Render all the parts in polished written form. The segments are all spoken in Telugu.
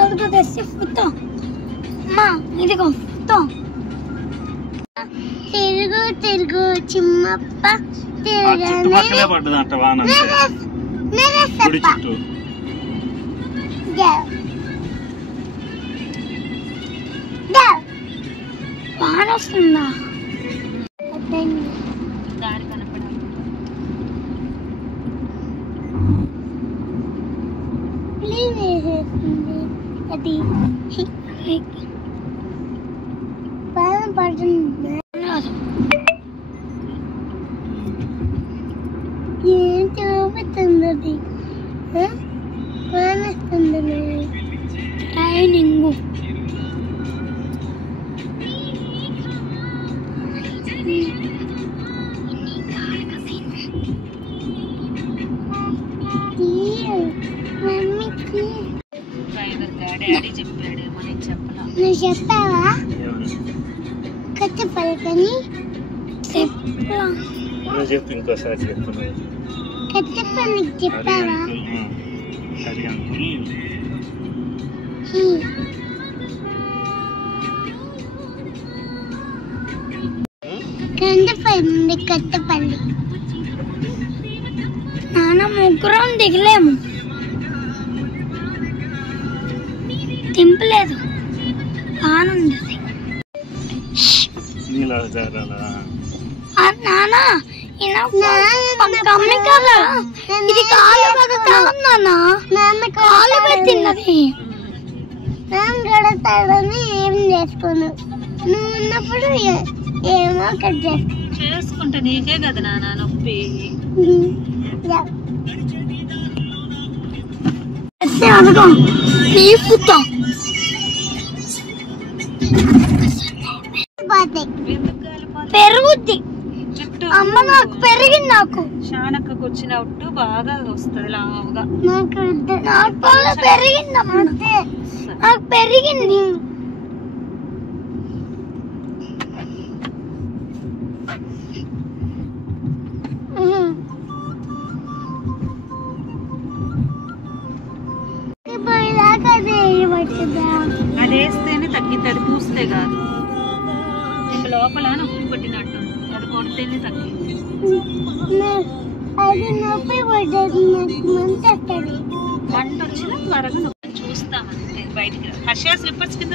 అదిగో తెచ్చి ఫోటో అమ్మా, ఇదిగో ఫోటో. తిరుగు తిరుగు చిమ్మప్ప చుట్టుపక్కలే పడ్డదంట వాన. గుడి చుట్టూ వాన వస్తుందా? దారి కనపడాలి. అది బాగా పడుతుంది. ఏం చూపుతుంది అది? వానొస్తుంది. ట్రైనింగ్ మమ్మీకి డాడీ చెప్పాడు, మనకి చెప్పలా. నువ్వు చెప్పావా? కొత్త పలకని చెప్పలా? చెప్పు, ఇంకోసారి చెప్తున్నా. కొత్త పలకి చెప్పావా? అది అంకుల్ కందపల్లి కొత్తపల్లి. నాన్న ముగ్గురం దిగలేము, దింపలేదు, ఆనుంది. నాన్న కమ్మి కదా, ఇది కాలు కదా నాన్న, కాలు పెట్టినది. గడతాడని ఏం చేసుకోను, నువ్వు ఉన్నప్పుడు ఏమో కట్ చేసుకుంటా. నీకే కదా నాన్న నొప్పి. పెరుగుద్ది అమ్మ, నాకు పెరిగింది. నాకు శానక్కకు వచ్చినట్టు బాగా వస్తుంది లావుగా. నాకు పెరిగింది అమ్మ, నాకు పెరిగింది. అది వేస్తేనే తగ్గిద్ది, పూస్తే కాదు. ఇంక లోపల నొప్పి పట్టినట్టు, అది కొడితేనే తగ్గింది. మంట వచ్చినా త్వరగా నొప్పి చూస్తామంతే. బయటికి హర్ష స్లిప్పర్స్ కింద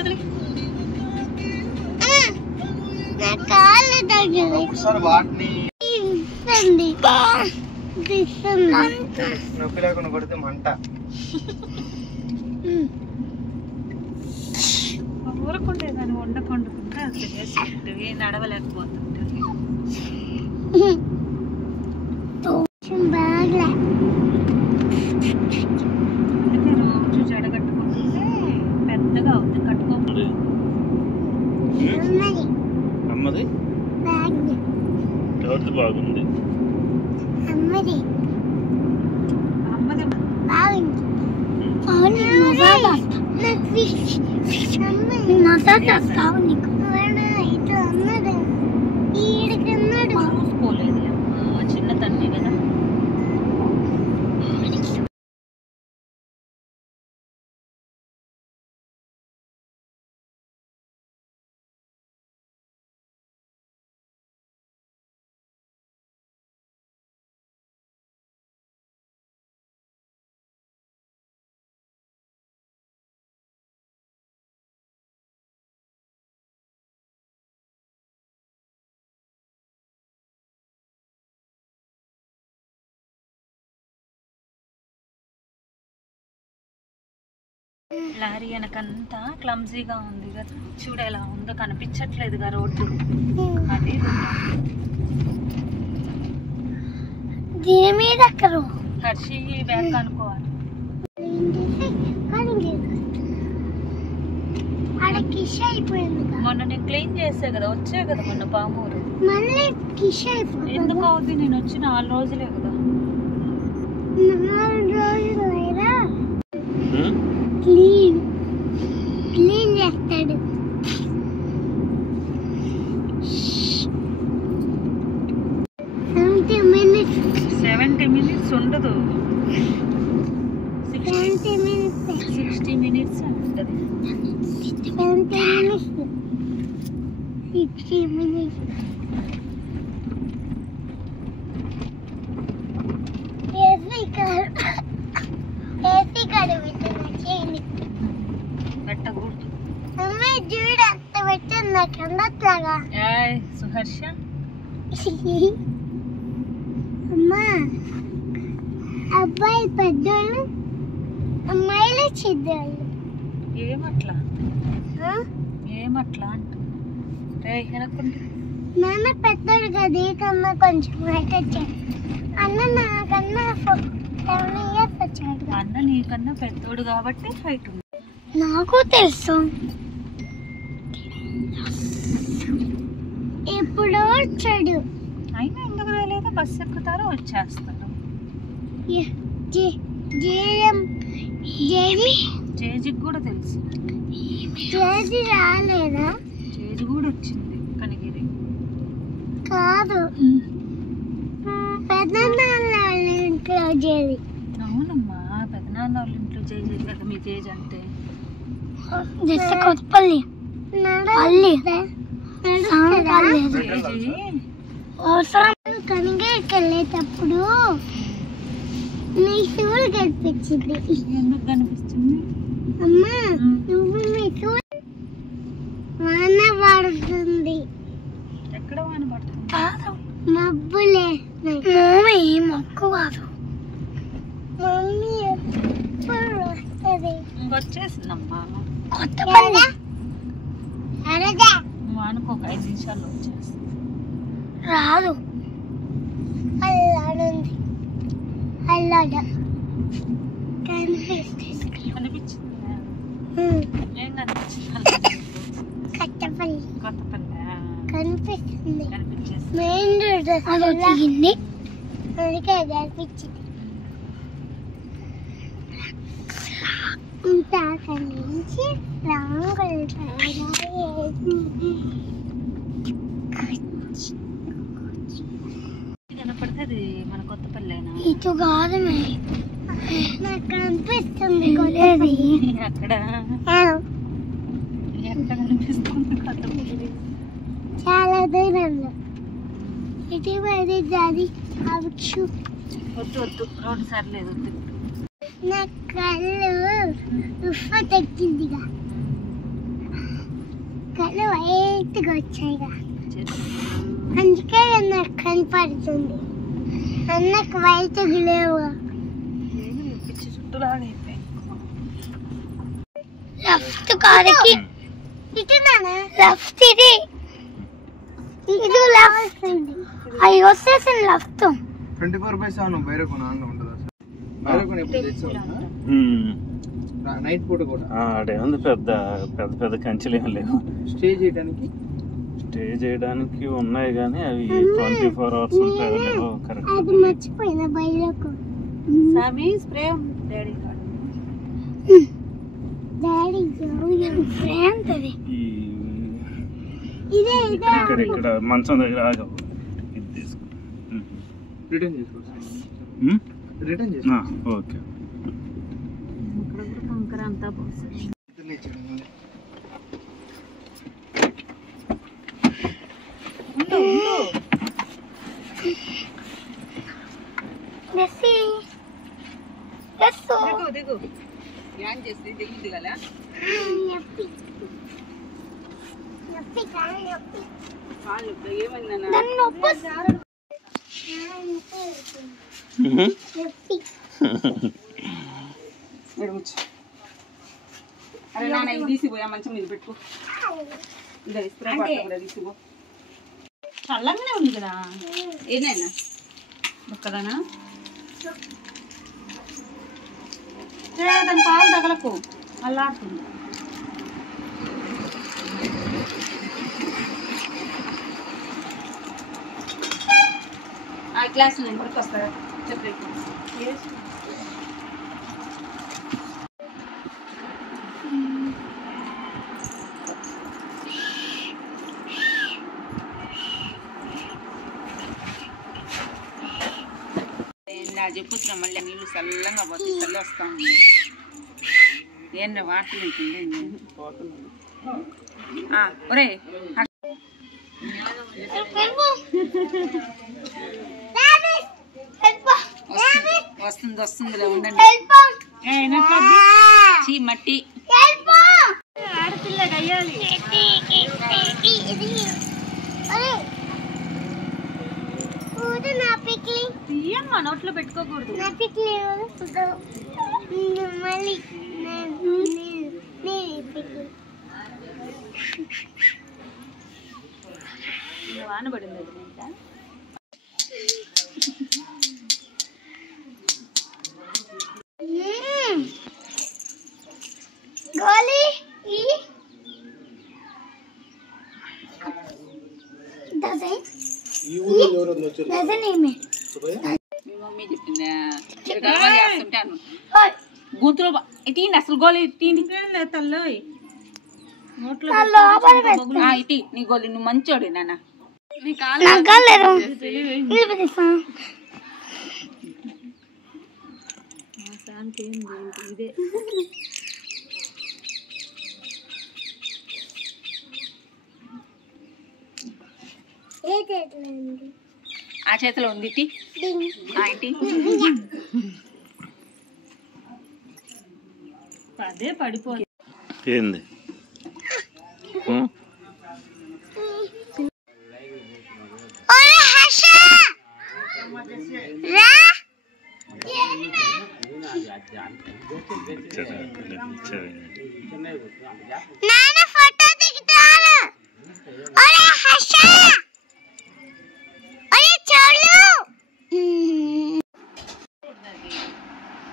నొప్పి లేకుండా కొడితే మంట. ఊరకుండేదాన్ని వండకుండుకుంటే అసలు చేసుకుంటే నడవలేకపోతుంటుంది. అందుకే రోజు జడ కట్టుకుంటుంటే పెద్దగా అవుతుంది. కట్టుకోకూడదు. అమ్మది ఎవరిది బాగుంది? అమ్మది అమ్మది చూసుకోలేదు, చిన్న తండ్రి కదా. లారీ వెనకంతా క్లమ్జీగా ఉంది కదా, చూడ ఎలా ఉందో, కనిపించట్లేదుగా రోడ్డు. అది దీని మీద హర్షి బ్యాగ్ అనుకోవాలి. మొన్న నేను క్లీన్ చేసే కదా, వచ్చే కదా మొన్న పామూరు. ఎందుకు అవుతుంది? నేను వచ్చి 4 రోజులే కదా. క్లీన్ చేస్తాడు. 70 70 minutes ఉండదు, 60 minutes ఉంటుంది. 60 minutes. ఏసీ కాడ పెట్టిన చేయండి. పెట్టకూడదు. అమ్మాయి చూడు అంత పెట్టింది నాకు అందట్లాగా. సుహర్ష అమ్మా అబ్బాయి పెద్దోళ్ళు అమ్మాయిలు చిద్దోళ్ళు. ఏమట్లా అంట వెనక్కుంటే నాన్న పెద్దోడు కదా కన్నా కొంచెం హైట్ వచ్చాడు. అన్న నాకన్నా 7 years వచ్చాడు. అన్న నీకన్నా పెద్దోడు కాబట్టి హైట్ ఉంది. నాకు తెలుసు. ఎప్పుడో వచ్చాడు. అయినా ఎందుకు రాలేదు? బస్సు ఎక్కుతారో వచ్చేస్తారు. జేజికి కూడా తెలుసు. జేజి రాలేదా? జేజి కూడా వచ్చింది కనిగిరి. కాదు, పెద్దనాన్న వాళ్ళ ఇంట్లో జేజి. అవునమ్మా, పెద్దనాన్న వాళ్ళ ఇంట్లో జేజి కదా మీ జేజి అంటే. కొత్తపల్లి కనిగిరికి వెళ్ళేటప్పుడు నీ శివుడు కనిపించింది. ఎందుకు కనిపిస్తుంది? అమ్మా నువ్వు మీ శివుడు వాన పడుతుంది. ఎక్కడ వాన పడుతుంది? మబ్బులే. మమ్మీ మొక్కు కాదు. మమ్మీ ఎప్పుడు వస్తుంది? ఇంకొచ్చేసిందమ్మా. కొత్తపల్లి నువ్వు అనుకో, 5 నిమిషాల్లో వచ్చేస్తుంది. రాదు. అల్లాడుంది. అల్లాడ కనిపించింది. ఏం కనిపించింది? కొత్తపల్లి కొత్తపల్లి కనిపిస్తుంది. మెయిన్ రోడ్ వచ్చింది, అందుకే కనిపించింది. ఇంకా అక్కడి నుంచి కనపడుతుంది మన కొత్తపల్లినా? ఇటు కాదు నాకు కనిపిస్తుంది. అక్కడ ఎక్కడ కనిపిస్తుంది కొత్తపల్లి? చాలా దూరంలో. ఇటు అది దాది అవచ్చు. వద్దు రోడ్డు సర్లేదు, వద్దు. నా కళ్ళు ఉఫ తగ్గిందిగా, కళ్ళు వైట్గా వచ్చాయిగా, అందుకే నాకు కనపడుతుంది. అన్నకు వైట్ లేవు. పిచ్చి చుట్టూలాగా అయిపోయింది. లెఫ్ట్ కాడికి ఇటు నాన్న, లెఫ్ట్ ఇది ఇది లెఫ్ట్. అవి వచ్చేసింది లెఫ్ట్. 24/7 భైరవకోన ఆన్ లో ఉంటదా? భైరవకోన ఎప్పుడు తెచ్చావు? నైట్ పూట కూడా ఆడే ఉంది. పెద్ద పెద్ద పెద్ద కంచెలు ఏం లేవు. స్టే చేయడానికి ఉన్నాయి కానీ అవి 24 hours ఉంటాయో లేవో కరెక్ట్. అది మర్చిపోయిన భైరవకు. సామి స్ప్రే డాడీ ఫ్రెండ్ అది. ఇదే ఇక్కడ మంచం దగ్గర ఆగవు. ఇది తీసుకో. రిటర్న్ చేసుకో. ఓకే. కంకర అంతా పోతుంది. దిగు యాన్ చేసి దిగింది కదా. ఏమైందన్నా? అరే నాన్న ఇది తీసిపోయా, మంచం మీద పెట్టుకో. ఇంకా స్ప్రే కూడా తీసిపో. చల్లగానే ఉంది కదా. ఏదైనా ఒక్కదానా? దాని పాలు తగలకు, అల్లాడుతుంది. ఆ క్లాస్ నేను పట్టుకొస్తారా చెప్పే. చెప్పుతున్నా మళ్ళీ నీళ్ళు చల్లంగా పోతే చల్లి వస్తా ఉంది. ఏంటి వాటర్ ఉంటుంది ఒరే వస్తుంది వస్తుందిలే ఉండండి. చీ మట్టి ఆడపిల్ల అయ్యాలి. తీయమ్మా నోట్లో పెట్టుకోకూడదు. నా పిక్లీ మళ్ళీ వాన పడింది గోలీ మీ మమ్మీ చెప్పిందా మీరు గలవ చేస్తుంటాను గొంతులో ఇటీ అసలు గోలి తల్లో ఇటీ నీ గోలి నువ్వు మంచోడు నాన్న ఇదే ఆ చేతిలో ఉంది ఇటీ ఇటీ అదే పడిపోయింది. ఏంది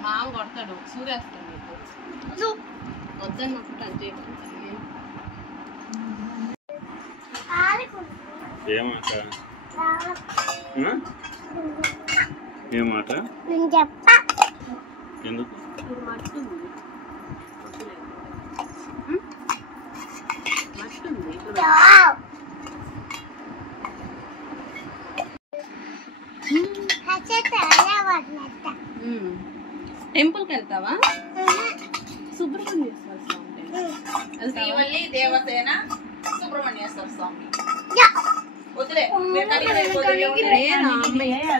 మామ కొడతాడు సూర్యాస్తాడు వద్దని అంటే ఏమాట ఏమాట ఎందుకు టెంపుల్కి వెళ్తావా? సుబ్రహ్మణ్యేశ్వర స్వామి శ్రీవల్లి దేవసేన సుబ్రహ్మణ్యేశ్వర స్వామి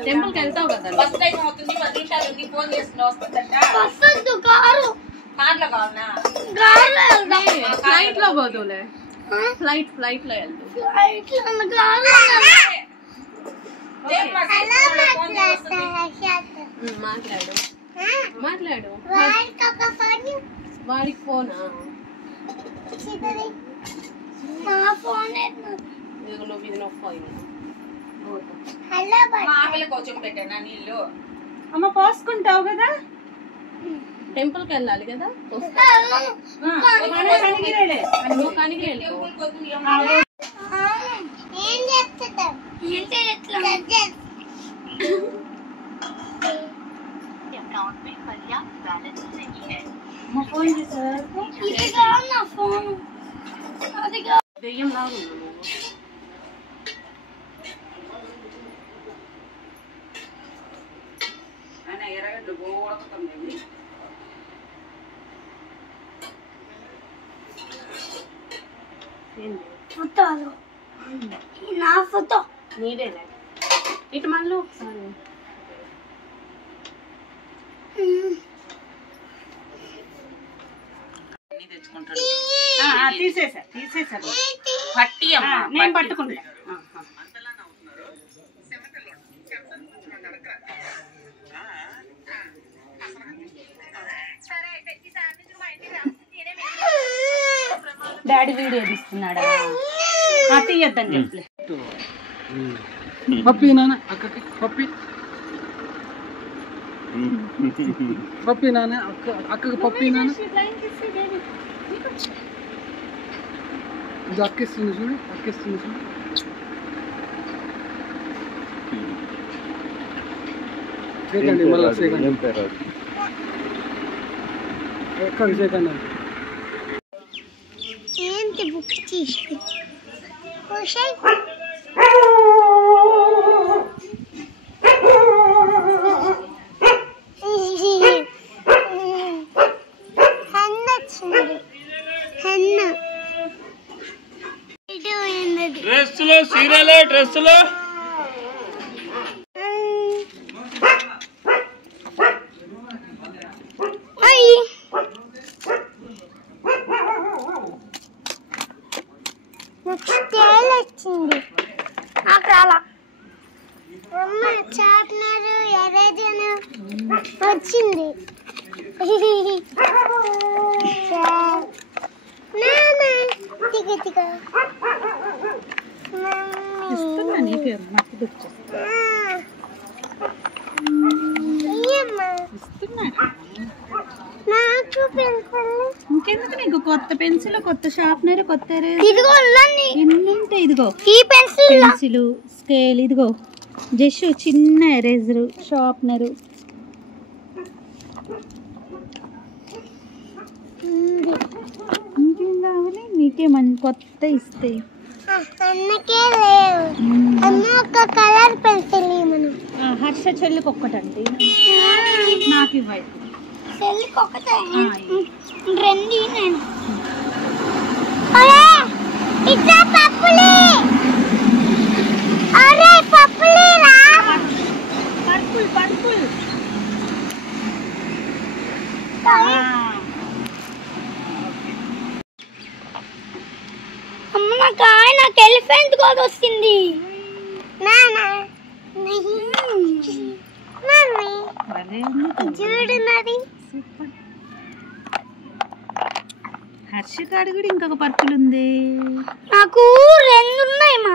టెంపుల్కి వెళ్తావు కదా. బస్ టైం అవుతుంది 10 నిమిషాలు ఉంది. ఫోన్ చేస్తున్నా వస్తుందంట. కార్లో కావాలనా? ఫ్లైట్ లో పోతులే. ఫ్లైట్ లో వెళ్తావు. మాట్లాడు వాడికి ఫోనా? నువ్వు ఇది నొప్పి కొంచెం పెట్టానా నీళ్ళు? అమ్మ పోసుకుంటావు కదా. టెంపుల్కి వెళ్ళాలి కదా. దెయ్యం లాగా ఎర్రగడ్డ ఉడకుతుంది. నా ఫోటో నీదేలే. ఇటు మళ్ళీ ఒకసారి తెచ్చుకుంటాడు. తీసేసాడు పట్టి అమ్మ నేను పట్టుకుంటా. Daddy video తీస్తున్నాడా? తీయద్దని చెప్పలే. పప్పి నాన్న అక్కకి పప్పి పప్పి నాన్న అక్కకి పప్పి నాన్న ఇది అక్కిస్తుంది చూడు. అక్కిస్తుంది చూడు. సేకండి మళ్ళీ సేకండి ఎక్కడికి సేకండి ఏంటి బుక్ తీసి డ్రెస్సులు వచ్చింది అక్కడ అమ్మ చార్ట్నర్ ఎరేజర్ వచ్చింది ఇస్తున్నా నీకే మట్టి తెచ్చు ఇస్తున్నా నాకు పెన్సిల్ ఇంకెందుకు నీకు కొత్త పెన్సిల్ కొత్త షార్ప్నర్ కొత్త ఇదిగో ఎన్ని ఉంటాయి ఇదిగో ఈ పెన్సిల్ పెన్సిల్ స్కేల్ ఇదిగో జస్ట్ చిన్న ఎరేజర్ షార్ప్నర్ ఇంకేం కావాలి నీకే కొత్త ఇస్తాయి అన్నకే లేవు అన్న ఒక కలర్ పెన్సిల్ మనం హర్ష చెల్లికి ఒక్కటండి నాకు ఇవ్వాలి చెల్లికి ఒకటే ఇవ్వు. రెండు నేను ఇట్లా పప్పులే అరే పప్పులే రా పర్పుల్ పర్పుల్ అమ్మ నాకు ఎలిఫెంట్ కూడా వచ్చింది చూడు నాది హర్ష కాడ కూడా ఇంకొక పర్పుల్ ఉంది నాకు రెండు ఉన్నాయి మా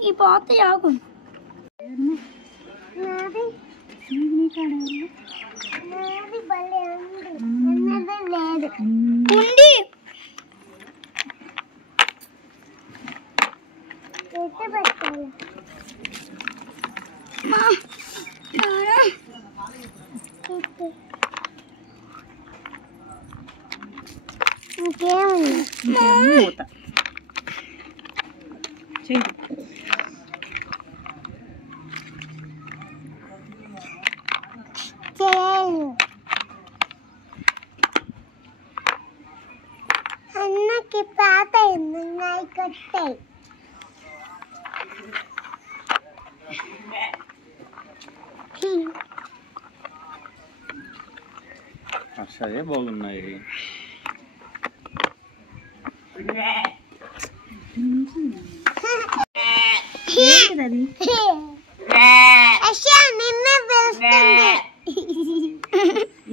ఈ పోత యాగు ఉంది ఇంకేముంది మూత చెయ్యి చేయను అన్నకి పాత ఉన్నాయి కొట్టాయి అసలే బాగున్నాయి ఏంటిది నిన్నే పిలుస్తుంది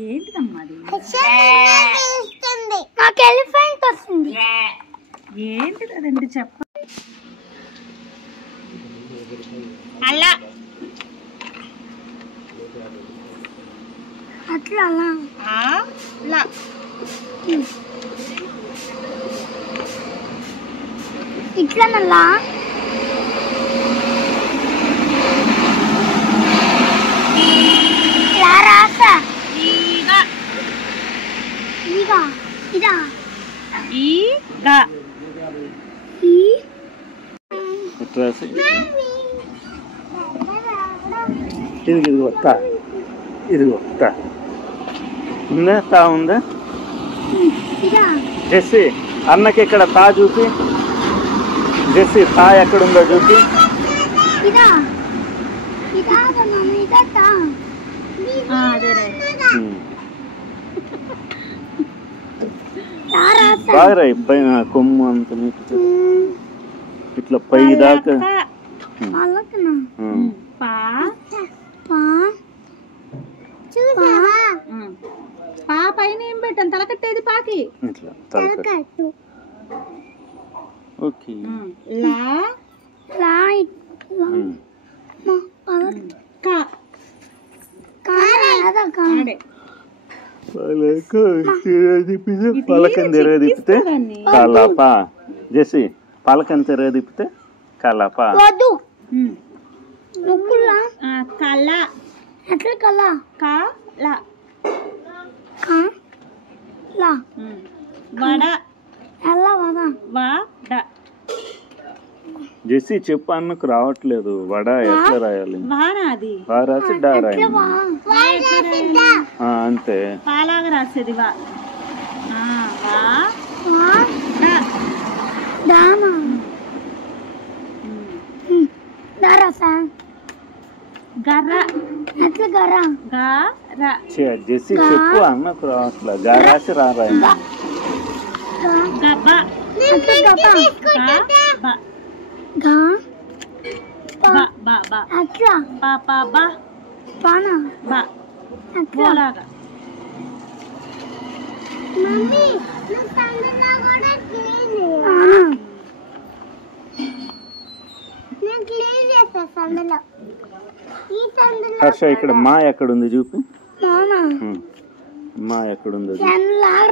ఏంటిదమ్మా అది పిలుస్తుంది నాకు ఎలిఫెంట్ వస్తుంది ఏంటిది అదండి చెప్ప అలా అట్లా అలా ఇట్లా నల్లా రాసా ఈగా ఇదా ఇదా ఈగా ఈ ఇదిగో తా ఇదిగో తా ఉందా తా ఉందా ఇదా జెస్సీ అన్నకి ఇక్కడ తా చూపి జెస్సీ తా ఎక్కడుందో చూపి ఇదా ఇదా ఇదా తా అదే రాసా బాగా రాయి పైన కొమ్ము అంత నీట్గా ఇట్లా పై దాకా పలకనా పా పా చూసా పా పైన ఏం పెట్టాను తలకట్టేది పాకి ఇట్లా తలక కట్టు ఓకే లా రైట్ కా కారా ఆడే పలకం తెరగ తిప్పితే కలప జెస్సీ పలకం తెరగ తిప్పితే కలప వద్దు ముక్కులా కళ ఎట్లా కలా కళ లా వడ ఎలా వదా వడ జెస్సీ చెప్పు అన్నకు రావట్లేదు వడ ఎట్లా రాయాలి వారాది వా రాసి డా రాయాలి అంతే పాలాగా రాసేది వా వా దామా దారాసా గర్ర ఎట్లా గర్ర గర్ర జెస్సీ చెప్పు అన్నకు అట్లా గారాసి రారా గబ్బ ఎట్లా గబ్బా బ గా బ బ బ అట్లా ప ప బ పానా బ అట్లా బోలాగా మమ్మీ నువ్వు సందులో కూడా క్లీన్ నేను క్లీన్ చేస్తా సందులో ఈ సందులో హర్ష ఇక్కడ మా ఎక్కడుంది చూపి మామా మా ఎక్కడుందో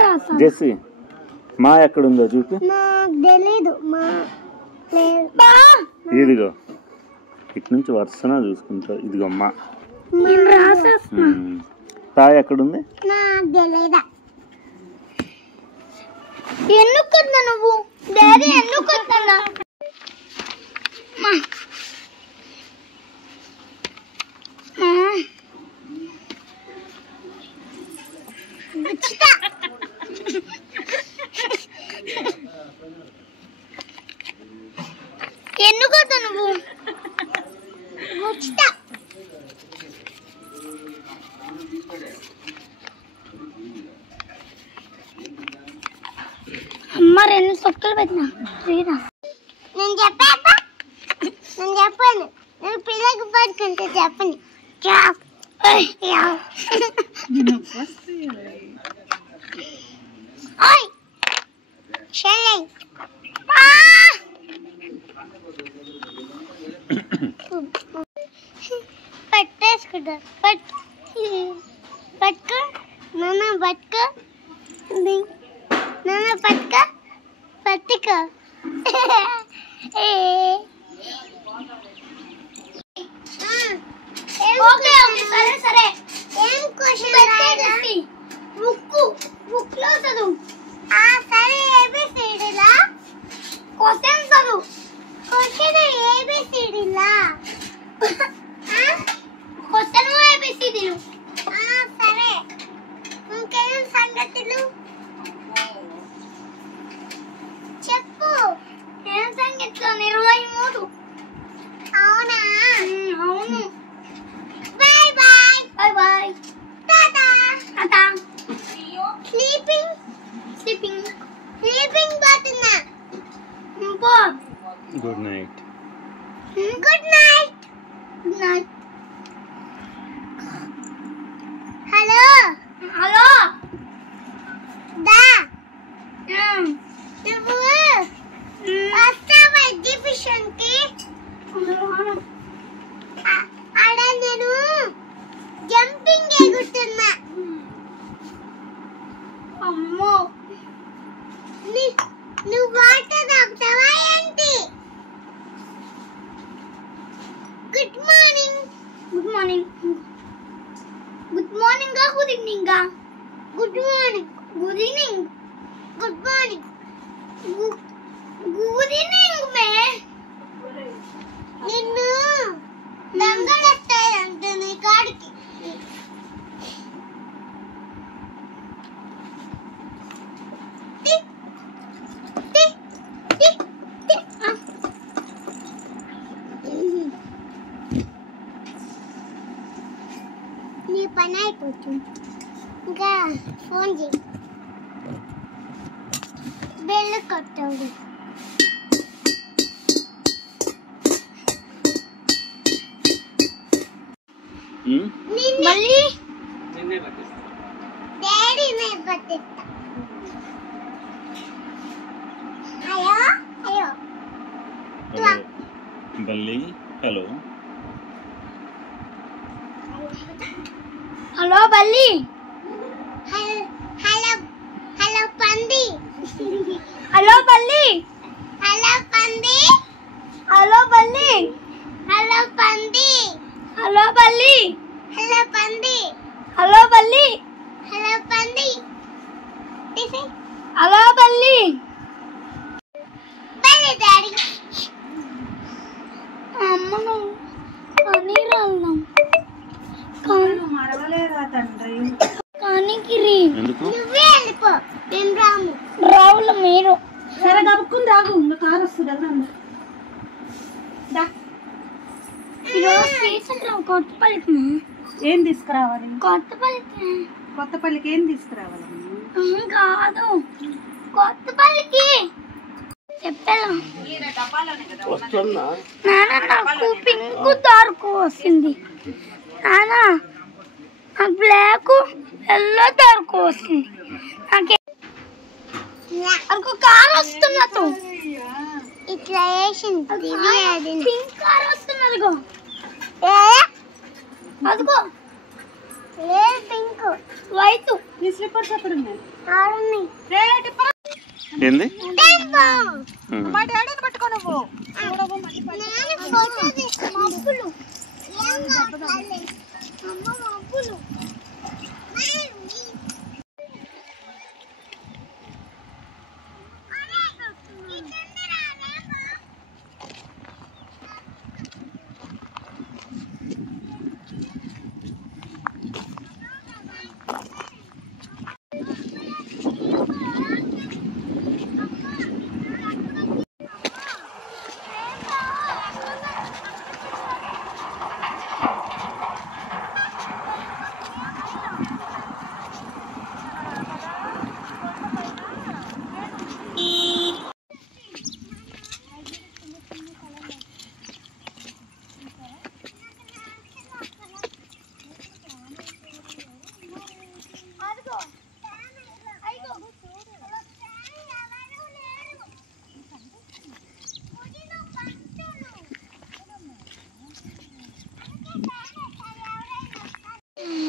రాసా జెస్సీ మా ఎక్కడుందో చూపి నాకు తెలీదు మా లేదు ఇదిగో ఇటు నుంచి వరుసన చూసుకుంటా ఇదిగో మా నేను రాసేస్తా తా ఎక్కడుంది నాకు తెలీదా ఎన్నుకున్నా నువ్వు డాడీ ఎన్నుకున్నా ఎన్నుకున్నా నువ్వు వచ్చిట అమ్మ రెండు సొక్కలు పెట్టినా శ్రీరా నేను చెప్పాను నేను పిల్లకి పడుకుంటే చెప్పండి పట్టేసుకుంటా పట్టుకో నాన్న పట్టుకో నాన్న పట్టుకో పట్టుకో ఓకే సరే సరే ఏం క్వశ్చన్ రాయాలి బుక్ లో చదువు సరే ఏబిసిడీలా క్వశ్చన్ చదువు క్వశ్చన్ ఏబిసిడీలా క్వశ్చన్ ఏబిసిడీలు సరే ఇంకేం సంగతులు చెప్పు ఏం సంగతులు 23 అవునా అవును bye bye bye bye tata tata sleeping పోతున్నా పో good night good night hello దా నువ్వు వస్తావా ఎగ్జిబిషన్కి ఆడ నేను జంపింగ్ ఎగురుతున్నా అమ్మో నువ్వు వాటర్ తాగుతావా ఏంటి good morning good evening good morning మే నిన్ను దొంగలొస్తాయంట నీ కాడికి నీ పని అయిపోతుంది ఇంకా ఫోన్ చేయి బెల్ కొట్టాడు మళ్ళీ డాడీ నేను పట్టిస్తా అయ్యో బల్లి హలో హలో బల్లి హలో పంది హలో బల్లి హలో పంది హలో బల్లి హలో పంది హలో బల్లి హలో పంది హలో బల్లి హలో పంది హలో బల్లి బల్లి డాడీ అమ్మను పని రాల్దాం కానీ గిరి ఎందుకు నువ్వే వెళ్ళిపో మేము రాము రావులు మీరు సరే గబుక్కుని రాగు ఇంకా కారు కొత్తపల్లికి ఏం తీసుకురావాలి? కొత్తపల్లికి ఏం తీసుకురావాలి? కాదు, కొత్తపల్లికి చెప్పాను. నాకు పింక్ డార్క్ వస్తుంది, నాకు బ్లాక్ ఎల్లో డార్క్ వస్తుంది. నాకు కార్ వస్తున్నట్టు ఇట్లా వేసింది, పింక్ కార్ వస్తున్నది. అదిగో లేదు, పింక్ వైట్. నీ స్లిప్పర్స్ ఎక్కడ ఉన్నాయి? ఏంది మా డాడీని పట్టుకో నువ్వు.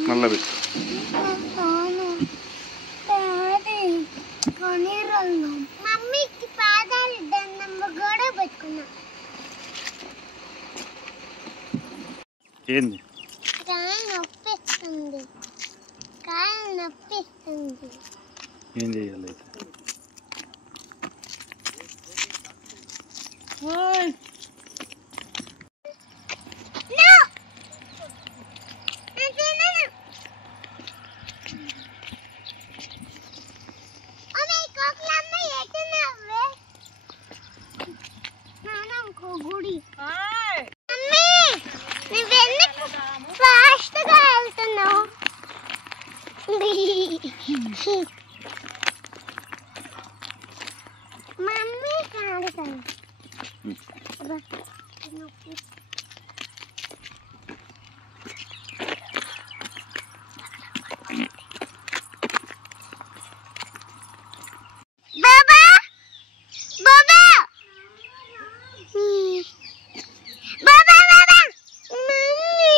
మళ్ళా పెట్టు. మమ్మీకి పాదాలు దండం కూడా పెట్టుకున్నా. ఏంది నొప్పిస్తుంది, కాలు నొప్పిస్తుంది. ఏం చేయాలి అయితే? గుడి నువ్వెందుకు ఫాస్ట్ గా వెళ్తున్నావు? మమ్మీ కాడుతాను. బాబా బాబా బాబా బాబా మమ్మీ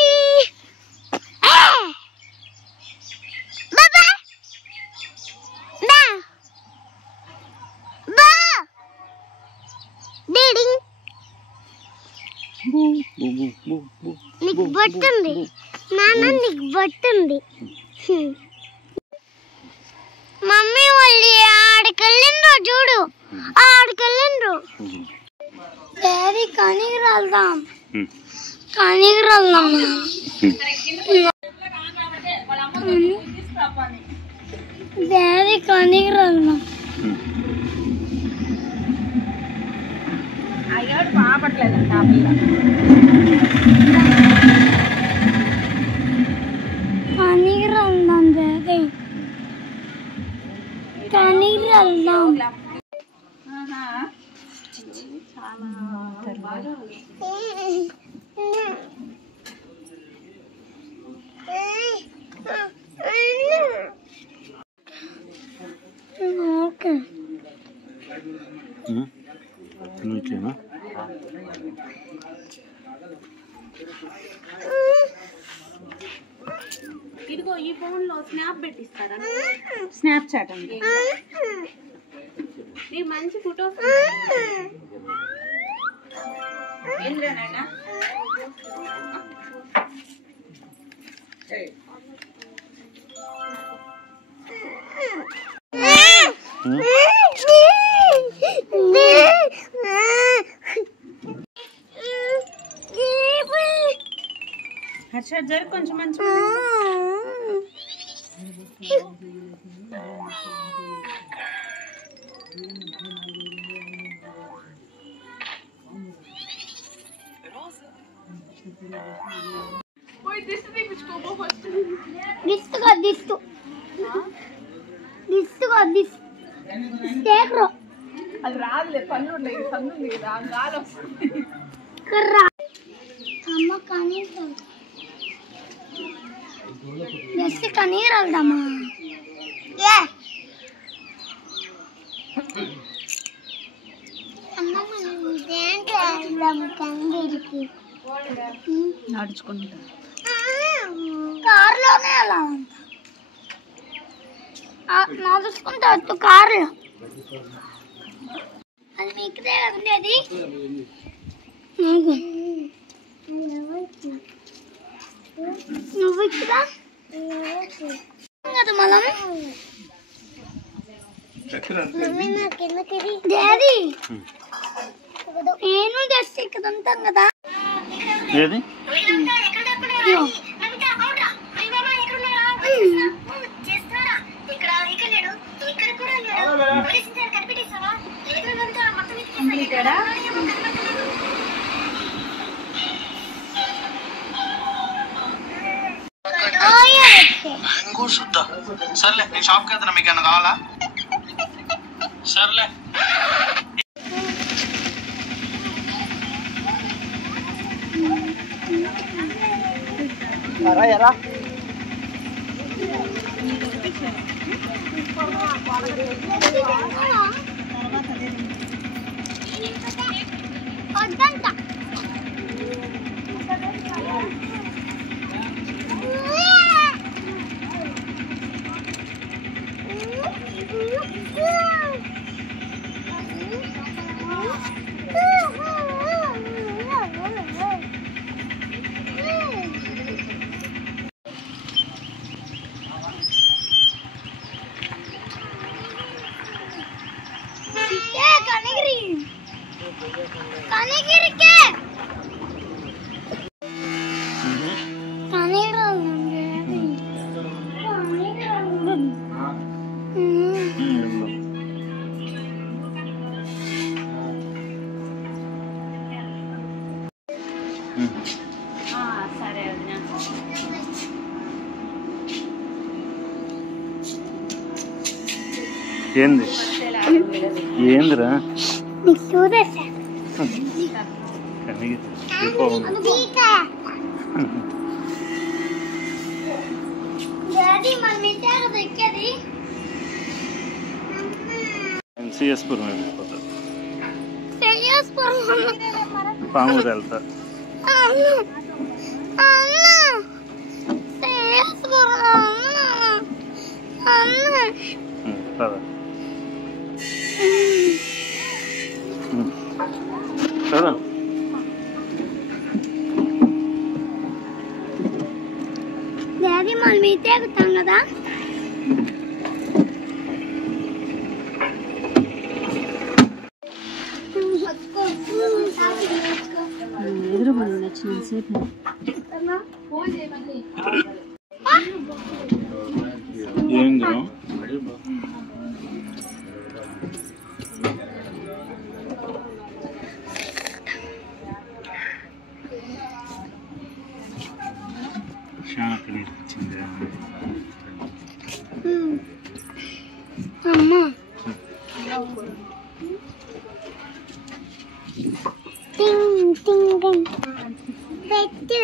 బాబా బా బా డేడింగ్ నీకు బొట్టుంది నాన్న, నీకు బొట్టుంది. మమ్మీ వాళ్ళు ఆడికెళ్ళిండ్రు చూడు, ఆడికెళ్ళిండ్రు. డాడీ కనీకి వెళ్దాం, కనీకి వెళ్దాం. డాడీ కనీకి వెళ్దాం. అయ్యాడు బాపట్లేదంట ఆ పిల్ల. కనీకి వెళ్దాం డాడీ, కనీకి వెళ్దాం. ఓకే నుంచేనా? ఇదిగో ఈ ఫోన్ లో స్నాప్ పెట్టిస్తారా? స్నాప్ చాట్ అండి. నీ మంచి ఫోటోస్ ఏంద్రేనా? హర్ష జరు కొంచెం మంచి అది రాదులే, పళ్ళు ఉన్నాయి, పళ్ళు ఉంది కదా, గాలి వస్తుంది. కనీరు వెళ్దామా? నడుచుకుంటా కారులోనే అలా నడుచుకుంటా వచ్చు కారులో. అది మీకుదే కదండి అది. నువ్వు ఇక్కడ కదా మనం డాడీ నేను జస్ట్ ఇక్కడ ఉంటాం కదా. ఏది మ్యాంగో శుద్ధ. సర్లే నేను షాప్కి వెళ్తున్నా, మీకు ఏమన్నా కావాలా? సర్లే. ఎలా వద్దంట. సరే వదినా. ఏంది ఏందిరా సిఎస్పురం వెళ్ళిపోతారు, పామూరు వెళ్తా. కదా డాడీ మనం మీతే ఎక్కుతాం కదా. ఎదురు మనం నచ్చిన సేపు ఏంది షాక్ వచ్చింది అమ్మా. టింగ్ టింగ్ టింగ్ పెట్టు.